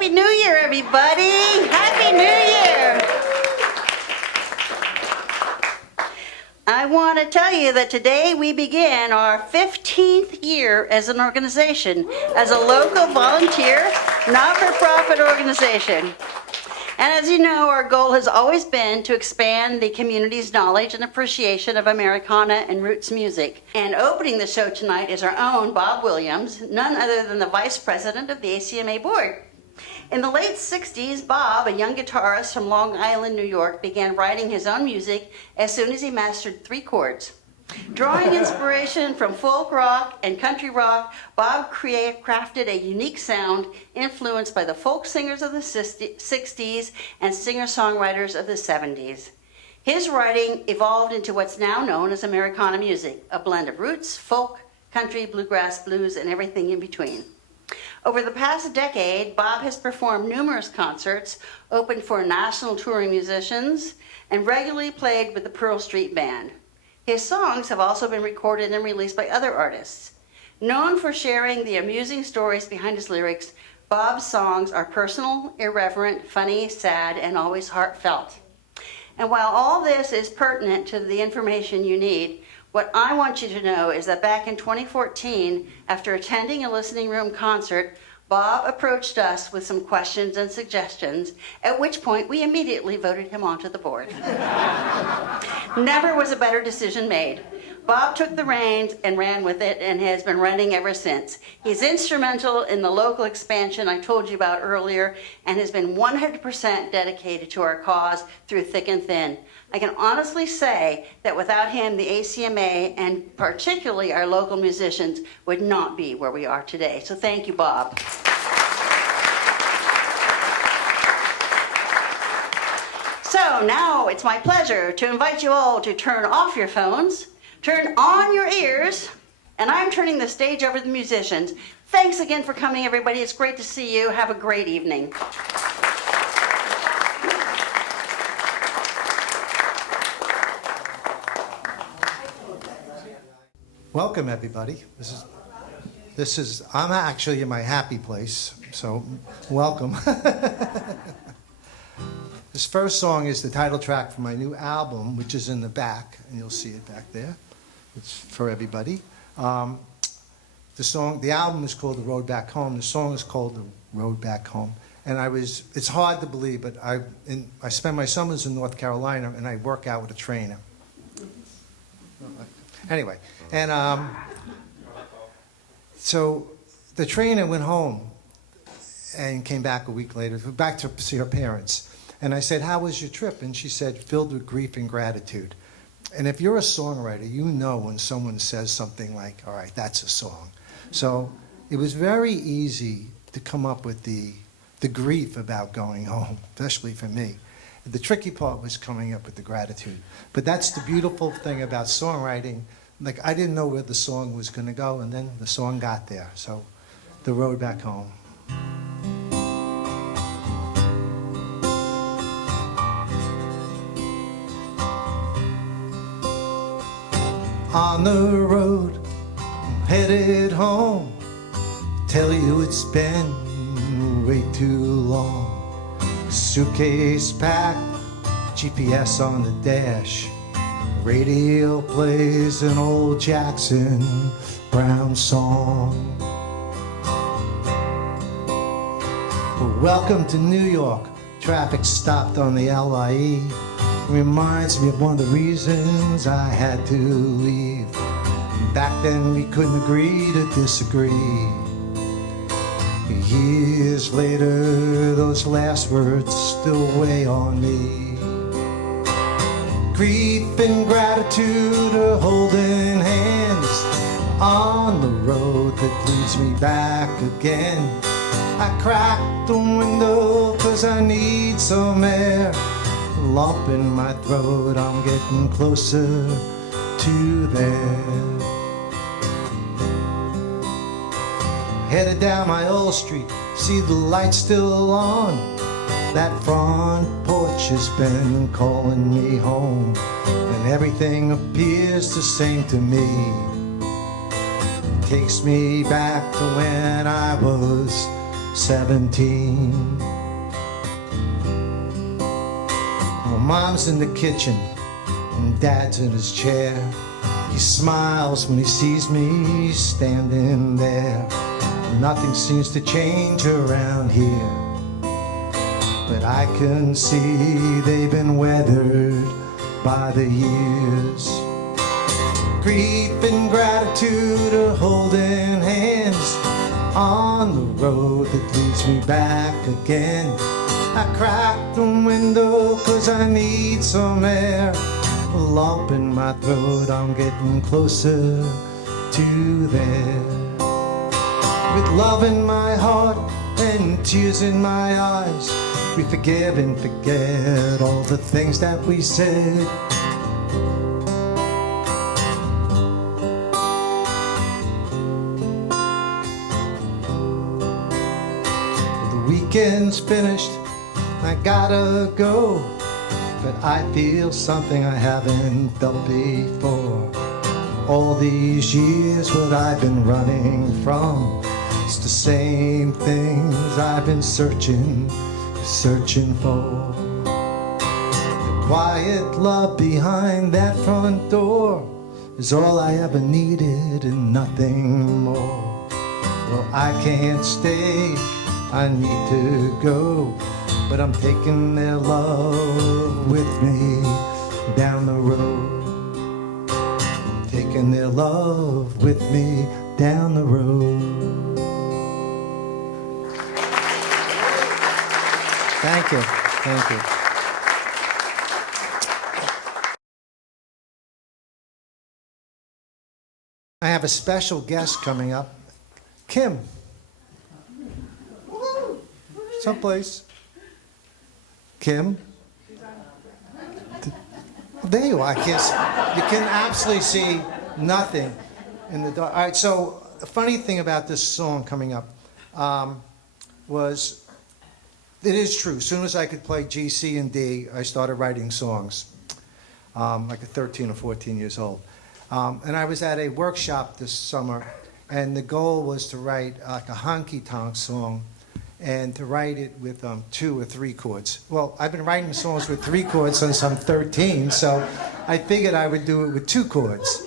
Happy New Year, everybody! Happy New Year! I want to tell you that today we begin our 15th year as an organization, as a local volunteer, not-for-profit organization. And as you know, our goal has always been to expand the community's knowledge and appreciation of Americana and roots music. And opening the show tonight is our own Bob Williams, none other than the Vice President of the ACMA Board. In the late 60s, Bob, a young guitarist from Long Island, New York, began writing his own music as soon as he mastered 3 chords. Drawing inspiration from folk rock and country rock, Bob crafted a unique sound influenced by the folk singers of the 60s and singer-songwriters of the 70s. His writing evolved into what's now known as Americana music, a blend of roots, folk, country, bluegrass, blues, and everything in between. Over the past decade, Bob has performed numerous concerts, opened for national touring musicians, and regularly played with the Pearl Street Band. His songs have also been recorded and released by other artists. Known for sharing the amusing stories behind his lyrics, Bob's songs are personal, irreverent, funny, sad, and always heartfelt. And while all this is pertinent to the information you need, what I want you to know is that back in 2014, after attending a listening room concert, Bob approached us with some questions and suggestions, at which point we immediately voted him onto the board. Never was a better decision made. Bob took the reins and ran with it and has been running ever since. He's instrumental in the local expansion I told you about earlier and has been 100% dedicated to our cause through thick and thin. I can honestly say that without him, the ACMA and particularly our local musicians would not be where we are today. So thank you, Bob. So now it's my pleasure to invite you all to turn off your phones, turn on your ears, and I'm turning the stage over to the musicians. Thanks again for coming, everybody. It's great to see you. Have a great evening. Welcome, everybody. I'm actually in my happy place, so welcome. This first song is the title track for my new album, which is in the back, and you'll see it back there. It's for everybody. The album is called The Road Back Home. The song is called The Road Back Home. And it's hard to believe, but I spend my summers in North Carolina, and I work out with a trainer. Anyway, and so the trainer went home and came back a week later, back to see her parents. And I said, "How was your trip?" And she said, "Filled with grief and gratitude." And if you're a songwriter, you know when someone says something like, all right, that's a song. So it was very easy to come up with the grief about going home, especially for me. The tricky part was coming up with the gratitude. But that's the beautiful thing about songwriting. Like, I didn't know where the song was going to go, and then the song got there. So, The Road Back Home. On the road, I'm headed home. Tell you it's been way too long. Suitcase packed, GPS on the dash. Radio plays an old Jackson Brown song. Welcome to New York. Traffic stopped on the LIE. Reminds me of one of the reasons I had to leave. Back then we couldn't agree to disagree. Years later, those last words still weigh on me. Grief and gratitude are holding hands on the road that leads me back again. I cracked the window 'cause I need some air. Lump in my throat, I'm getting closer to there. Headed down my old street, see the lights still on. That front porch has been calling me home, and everything appears the same to me. Takes me back to when I was 17. Well, Mom's in the kitchen and Dad's in his chair. He smiles when he sees me standing there. Nothing seems to change around here, but I can see they've been weathered by the years. Grief and gratitude are holding hands on the road that leads me back again. I cracked the window 'cause I need some air. A lump in my throat, I'm getting closer to there. With love in my heart and tears in my eyes, we forgive and forget all the things that we said. The weekend's finished, I gotta go, but I feel something I haven't felt before. All these years, what I've been running from, it's the same things I've been searching for. The quiet love behind that front door is all I ever needed and nothing more. Well, I can't stay, I need to go, but I'm taking their love with me down the road. I'm taking their love with me down the road. Thank you. Thank you. I have a special guest coming up. Kim. Someplace. Kim? There you are. You can absolutely see nothing in the dark. All right, so the funny thing about this song coming up was, it is true. As soon as I could play G, C, and D, I started writing songs, like at 13 or 14 years old. And I was at a workshop this summer, and the goal was to write like a honky-tonk song and to write it with 2 or 3 chords. Well, I've been writing songs with 3 chords since I'm 13, so I figured I would do it with 2 chords.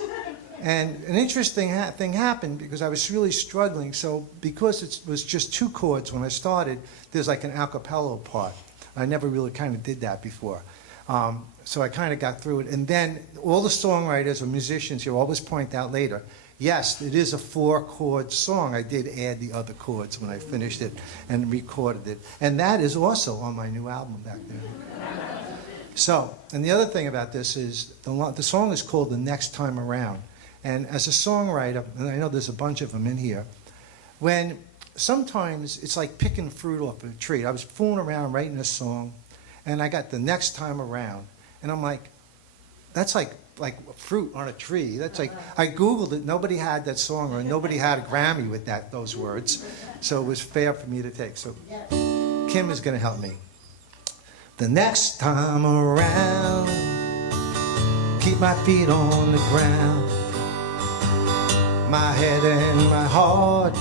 And an interesting thing happened because I was really struggling. So because it was just 2 chords when I started, there's like an a cappella part. I never really kind of did that before. So I kind of got through it. And then all the songwriters or musicians here always point out later, yes, it is a 4-chord song. I did add the other chords when I finished it and recorded it. And that is also on my new album back there. So, and the other thing about this is the song is called The Next Time Around. And as a songwriter, and I know there's a bunch of them in here, when sometimes it's like picking fruit off a tree. I was fooling around writing a song, and I got The Next Time Around. And I'm like, that's like fruit on a tree. That's like, I Googled it, nobody had that song, or nobody had a Grammy with those words. So it was fair for me to take. So Kim is going to help me. The next time around, keep my feet on the ground, my head and my heart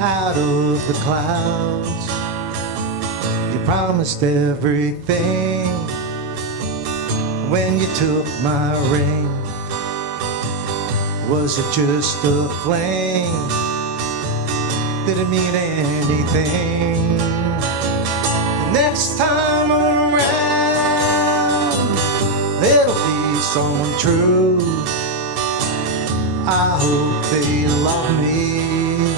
out of the clouds. You promised everything when you took my ring. Was it just a fling? Did it mean anything? Next time around, it'll be someone true. I hope they love me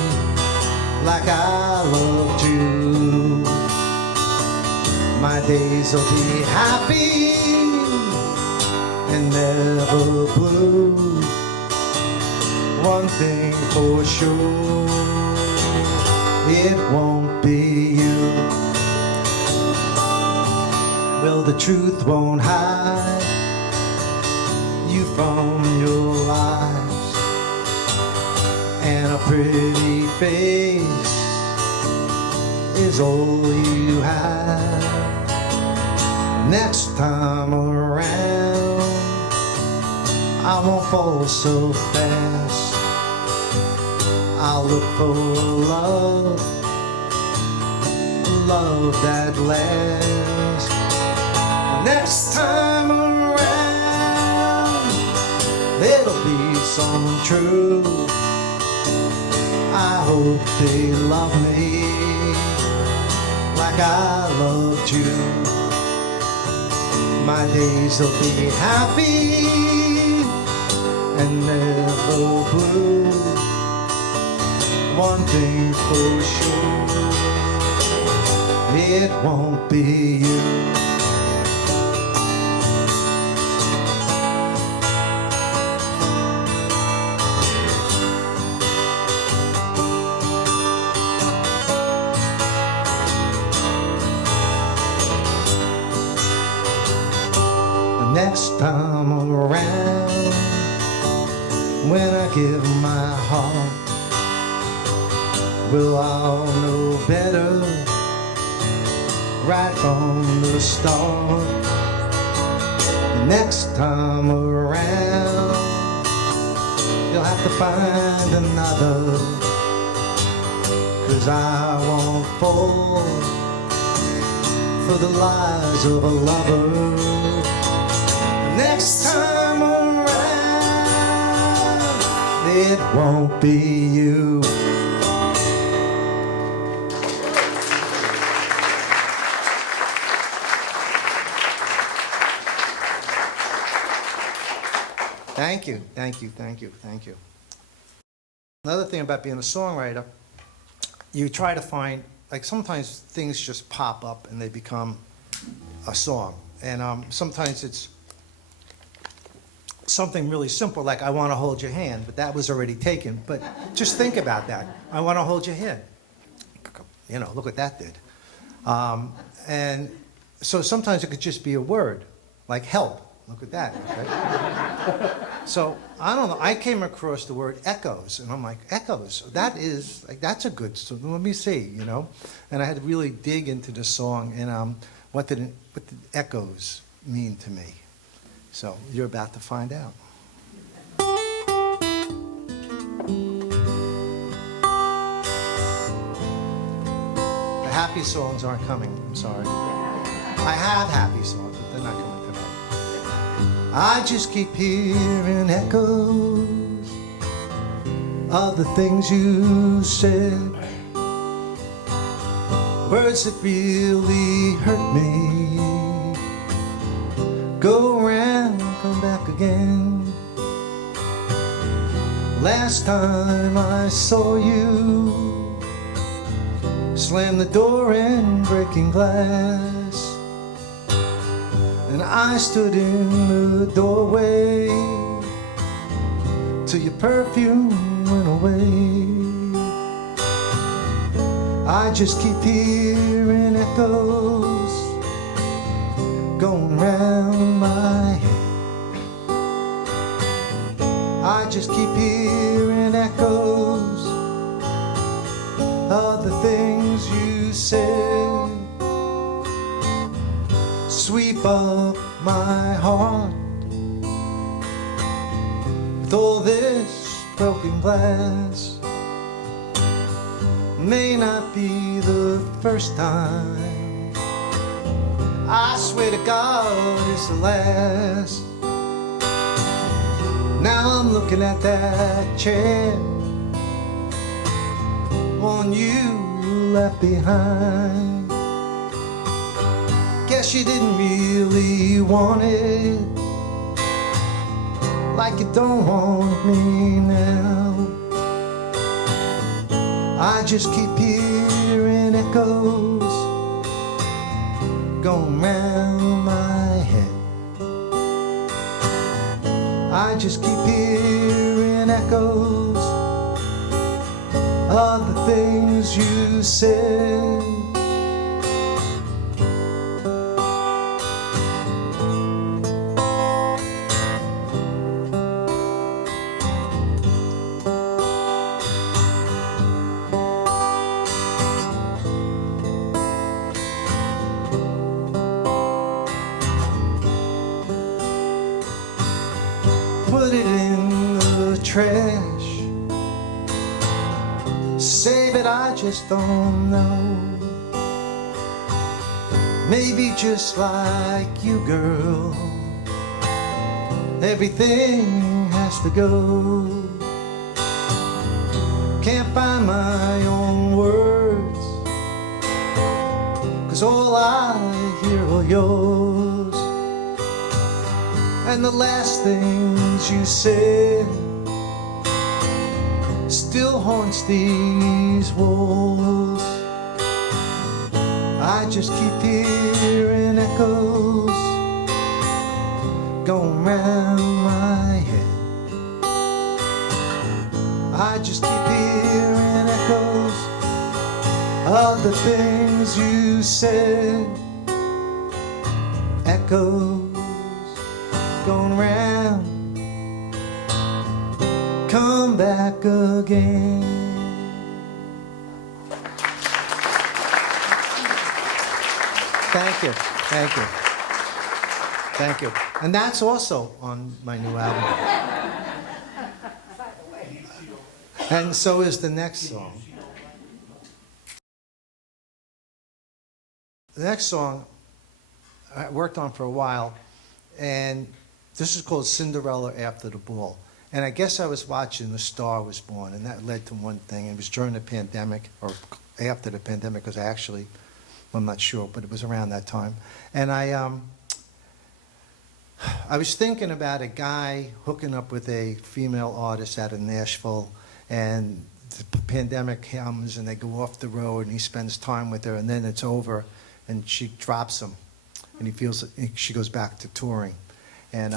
like I loved you. My days will be happy and never blue. One thing for sure, it won't be you. Well, the truth won't hide you from your lies, and a pretty face is all you have. Next time around, I won't fall so fast. I'll look for love, love that lasts. Next time around, it'll be someone true. I hope they love me like I loved you. My days will be happy and never blue. One thing for sure, it won't be you. The next time around, when I give my heart, well, I'll know better right from the start. The next time around, you'll have to find another, 'cause I won't fall for the lies of a lover. The next time around, it won't be you. Thank you, thank you, thank you, thank you. Another thing about being a songwriter, you try to find, like sometimes things just pop up and they become a song. And sometimes it's something really simple, like I Want to Hold Your Hand, but that was already taken. But just think about that. I want to hold your hand. You know, look what that did. And so sometimes it could just be a word, like help. Look at that. Right? So I don't know. I came across the word echoes, and I'm like, echoes. That is like that's a good. So let me see, you know. And I had to really dig into the song and what did echoes mean to me. So you're about to find out. The happy songs aren't coming. I'm sorry. I have happy songs, but they're not coming. I just keep hearing echoes of the things you said, words that really hurt me. Go around, come back again. Last time I saw you, slam the door and breaking glass. And I stood in the doorway till your perfume went away. I just keep hearing echoes going round my head. I just keep hearing echoes of the things you said. Sweep up my heart with all this broken glass. May not be the first time, I swear to God it's the last. Now I'm looking at that chair, one you left behind. Guess you didn't really want it, like you don't want me now. I just keep hearing echoes going round my head. I just keep hearing echoes of the things you said. Put it in the trash, I just don't know. Maybe just like you, girl, everything has to go. Can't find my own words, 'cause all I hear are yours. And the last things you said still haunts these walls. I just keep hearing echoes going round my head. I just keep hearing echoes of the things you said. Echoes going round, come back again. Thank you, thank you, thank you. And that's also on my new album. And so is the next song. The next song I worked on for a while, and this is called Cinderella After the Ball. And I guess I was watching The Star Was Born, and that led to one thing. It was during the pandemic, or after the pandemic, because I'm not sure, but it was around that time. And I was thinking about a guy hooking up with a female artist out of Nashville, and the pandemic comes, and they go off the road, and he spends time with her, and then it's over, and she drops him, and he feels she goes back to touring. And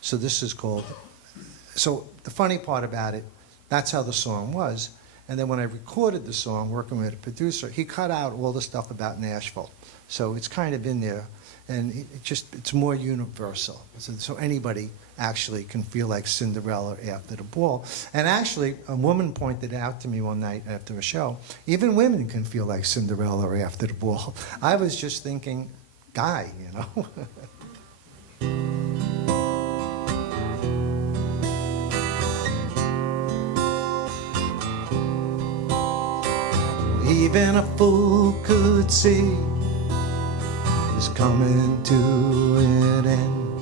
so this is called. So the funny part about it, that's how the song was. And then when I recorded the song, working with a producer, he cut out all the stuff about Nashville. So it's kind of in there, and it's more universal. So anybody actually can feel like Cinderella after the ball. And actually, a woman pointed out to me one night after a show, even women can feel like Cinderella after the ball. I was just thinking, guy, you know. Even a fool could see it's coming to an end.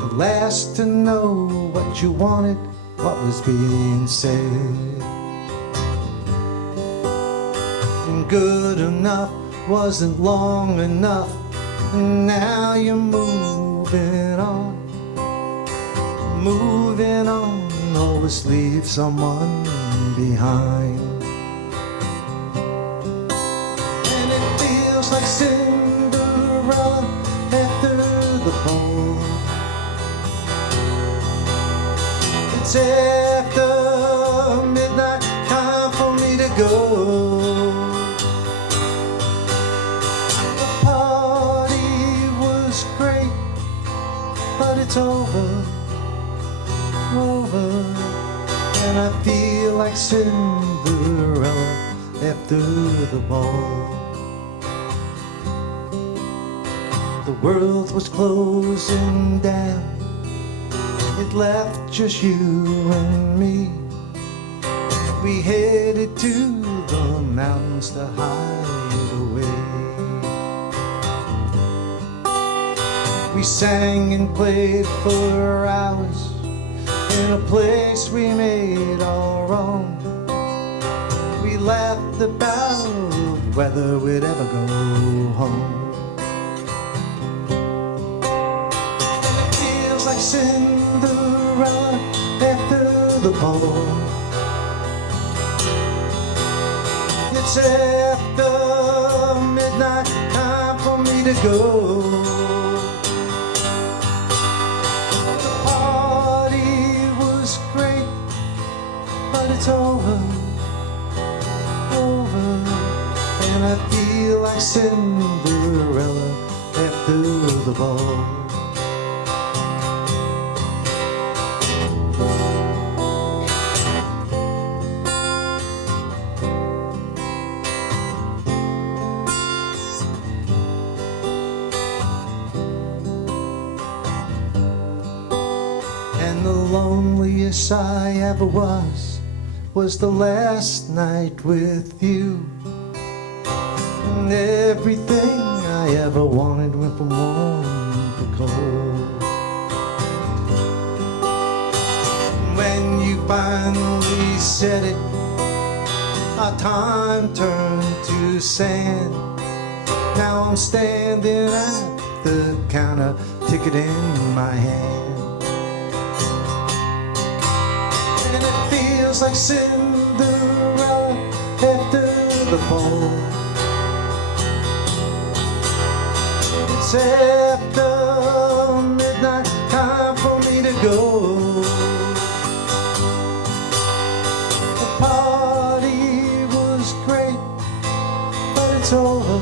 The last to know what you wanted, what was being said. And good enough wasn't long enough, and now you're moving on. Moving on, always leave someone behind. Like Cinderella after the ball. It's after midnight, time for me to go. The party was great, but it's over, over. And I feel like Cinderella after the ball. The world was closing down. It left just you and me. We headed to the mountains to hide away. We sang and played for hours in a place we made our own. We laughed about whether we'd ever go home. Cinderella after the ball. It's after midnight, time for me to go. The party was great, but it's over, over. And I feel like Cinderella after the ball. And the loneliest I ever was was the last night with you. And everything I ever wanted went from warm to cold. When you finally said it, our time turned to sand. Now I'm standing at the counter, ticket in my hand. And it feels like Cinderella after the ball. It's after midnight, time for me to go. The party was great, but it's over.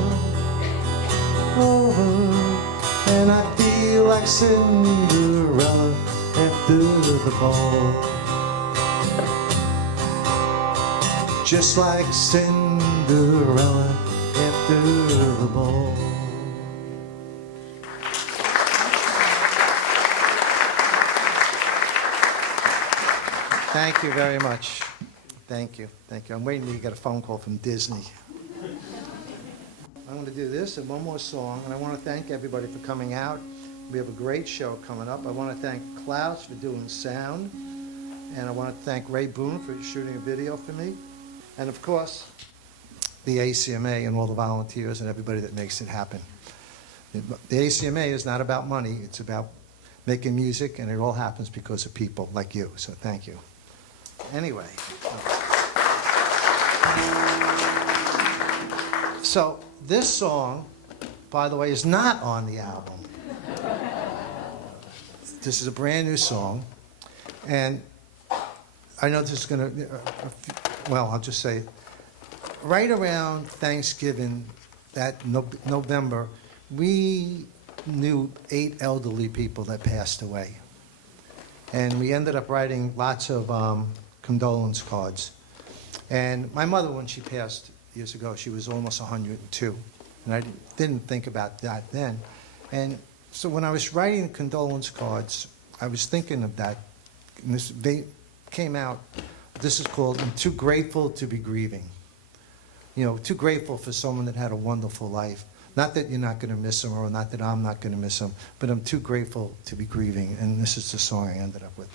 And I feel like Cinderella after the ball. Just like Cinderella after the ball. Thank you very much. Thank you. Thank you. I'm waiting till you get a phone call from Disney. I'm going to do this and one more song, and I want to thank everybody for coming out. We have a great show coming up. I want to thank Klaus for doing sound, and I want to thank Ray Boone for shooting a video for me, and of course, the ACMA and all the volunteers and everybody that makes it happen. The ACMA is not about money. It's about making music, and it all happens because of people like you, so thank you. Anyway. So this song, by the way, is not on the album. This is a brand new song, and I know this is going to, well, I'll just say, right around Thanksgiving, that November, we knew 8 elderly people that passed away. And we ended up writing lots of condolence cards. And my mother, when she passed years ago, she was almost 102. And I didn't think about that then. And so when I was writing condolence cards, I was thinking of that. And they came out, this is called I'm Too Grateful to Be Grieving. You know, too grateful for someone that had a wonderful life. Not that you're not going to miss them, or not that I'm not going to miss them, but I'm too grateful to be grieving. And this is the song I ended up with.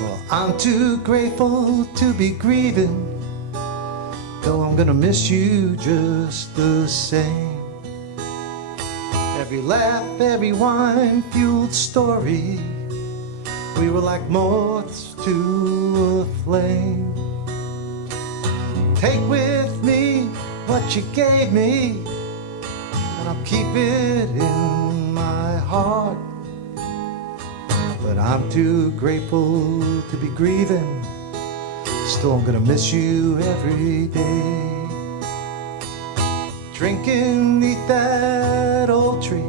Well, I'm too grateful to be grieving, though I'm going to miss you just the same. Every laugh, every wine-fueled story, we were like moths to a flame. Take with me what you gave me, and I'll keep it in my heart. But I'm too grateful to be grieving, still I'm gonna miss you every day. Drinking 'neath that old tree,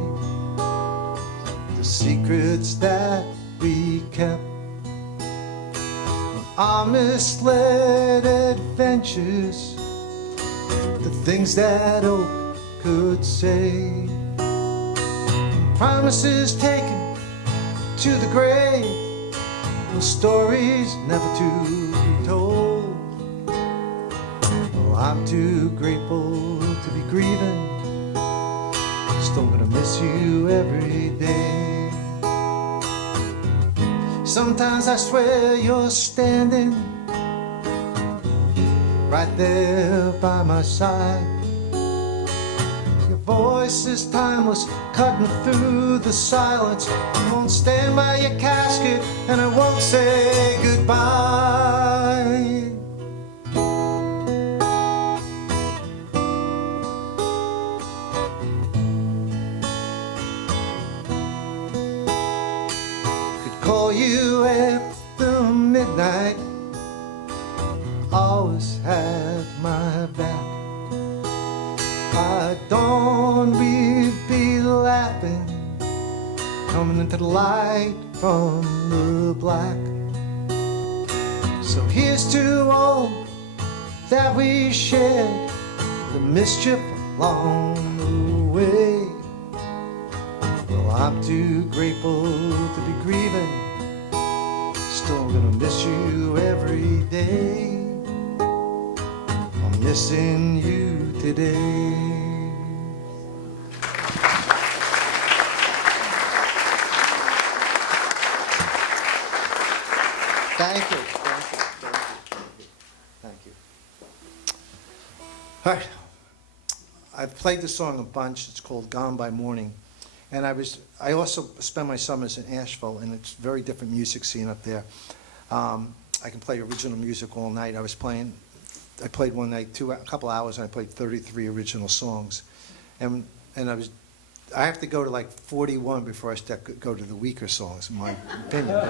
the secrets that we kept, our misled adventures, the things that oak could say, promises taken to the grave, and stories never to be told. Oh, I'm too grateful to be grieving, still gonna miss you every day. Sometimes I swear you're standing right there by my side. Your voice is timeless, cutting through the silence. I won't stand by your casket, and I won't say goodbye. Call you after midnight, always have my back. At dawn we'd be laughing, coming into the light from the black. So here's to all that we shared, the mischief along the I'm too grateful to be grieving. Still gonna miss you every day. I'm missing you today. Thank you. Thank you. All right. I've played the song a bunch. It's called Gone by Morning. And I also spend my summers in Asheville, and it's a very different music scene up there. I can play original music all night. I played one night, a couple hours, and I played 33 original songs. And I have to go to like 41 before I go to the weaker songs, in my opinion.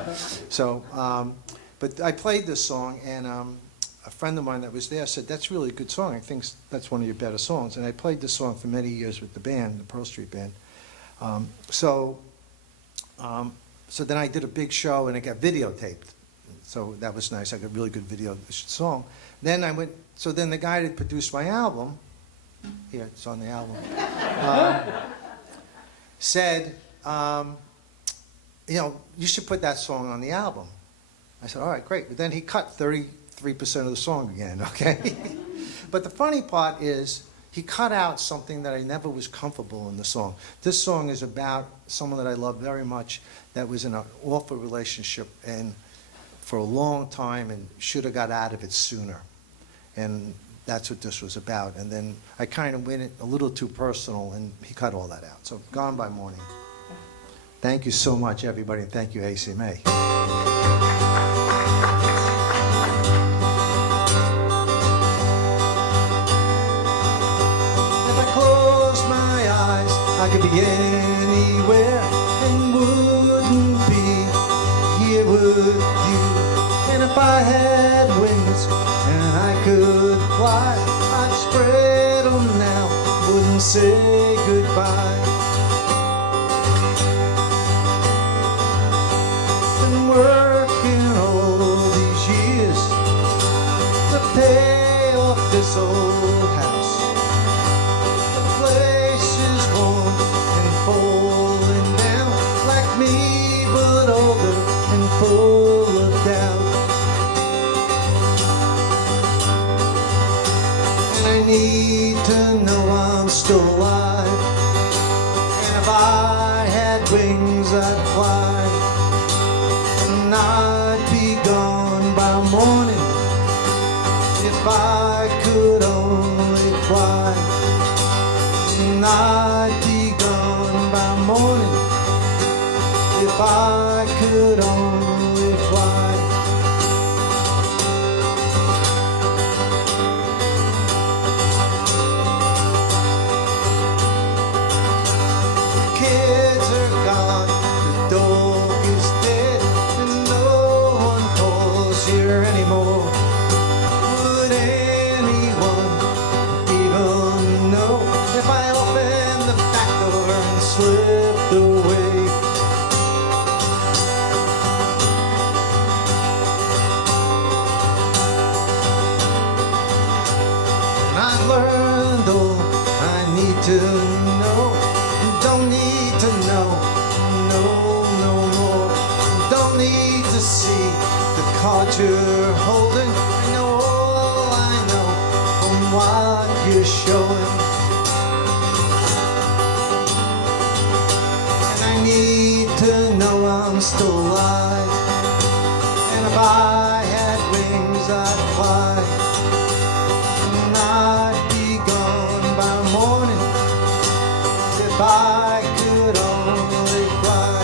But I played this song, and a friend of mine that was there said, "That's really a good song. I think that's one of your better songs." And I played this song for many years with the band, the Pearl Street Band. So then I did a big show, and it got videotaped. So that was nice. I got a really good video of the song. Then then the guy that produced my album, here, it's on the album, said, you should put that song on the album. I said, all right, great. But then he cut 33% of the song again, okay? But the funny part is, he cut out something that I never was comfortable in the song. This song is about someone that I love very much that was in an awful relationship and for a long time and should have got out of it sooner. And that's what this was about. And then I kind of went it a little too personal, and he cut all that out. So Gone by Morning. Thank you so much, everybody, and thank you, ACMA. I could be anywhere and wouldn't be here with you. And if I had wings and I could fly, I'd spread them now, wouldn't say goodbye. Been working all these years to pay off this old house. Falling down like me, but older and full of doubt. And I need to know I'm still alive. And if I had wings, I'd fly. And I'd be gone by morning if I could only fly. And I'd be gone by morning if I could only fly. The kids are gone, the dog is dead, and no one calls here anymore. Would anyone even know if I opened the back door and slipped away? And I've learned all I need to know. Don't need to know, no more. Don't need to see the card you're holding. I know all I know from what you're showing. And I need to know I'm still alive. And if I had wings, I'd fly. And I'd be gone by morning if I could only fly.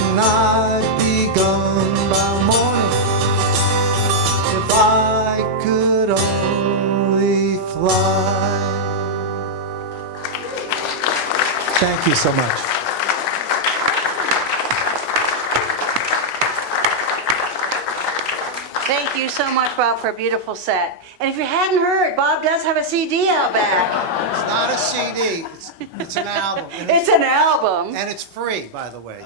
And I'd be gone by morning if I could only fly. Thank you so much. Thank you so much, Bob, for a beautiful set. And if you hadn't heard, Bob does have a CD out back. It's not a CD. It's an album. It's an album. And it's free, by the way.